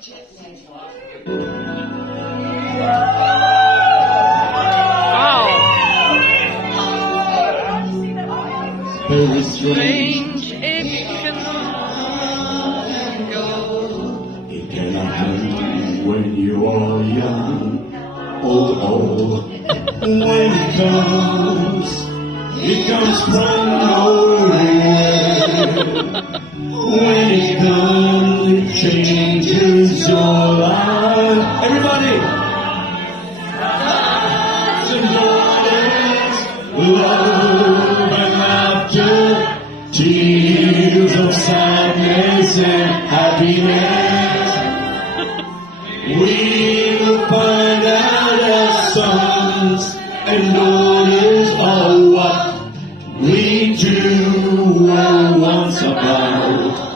Very strange. It cannot go. It cannot happen when you are young, old. When it comes from nowhere. When it comes, it changes your life. Everybody! Love and laughter, tears of sadness and happiness. We will find out our sons and daughters are what we two were once about.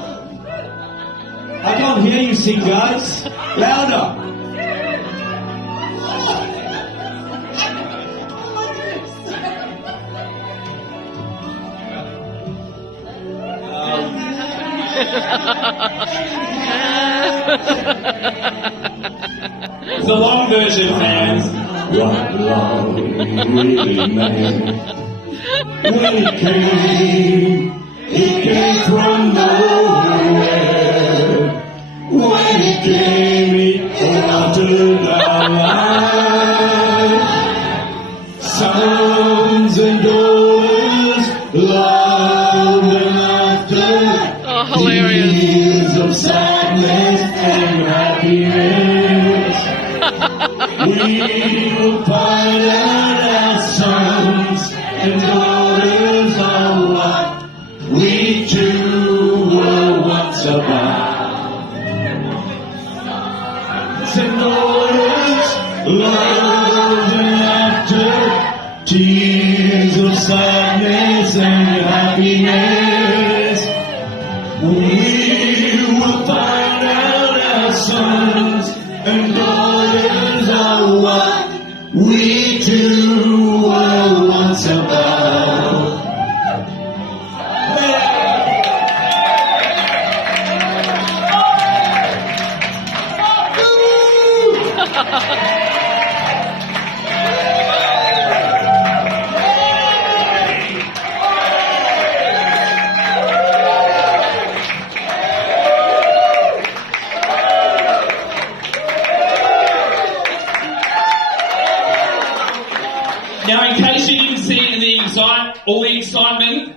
I can't hear you sing, guys. Louder. It's a long version, fans. What love really meant. When it came from nowhere. When it came, it altered our lives. Sons and daughters, love and laughter. Oh, hilarious. Years of sadness and happiness. We will find out our sons and daughters are what we two were once about. Sons and daughters, love and laughter, tears of sadness and happiness. We will find out our sons and daughters are what we two were once about. Now, in case you didn't see all the excitement,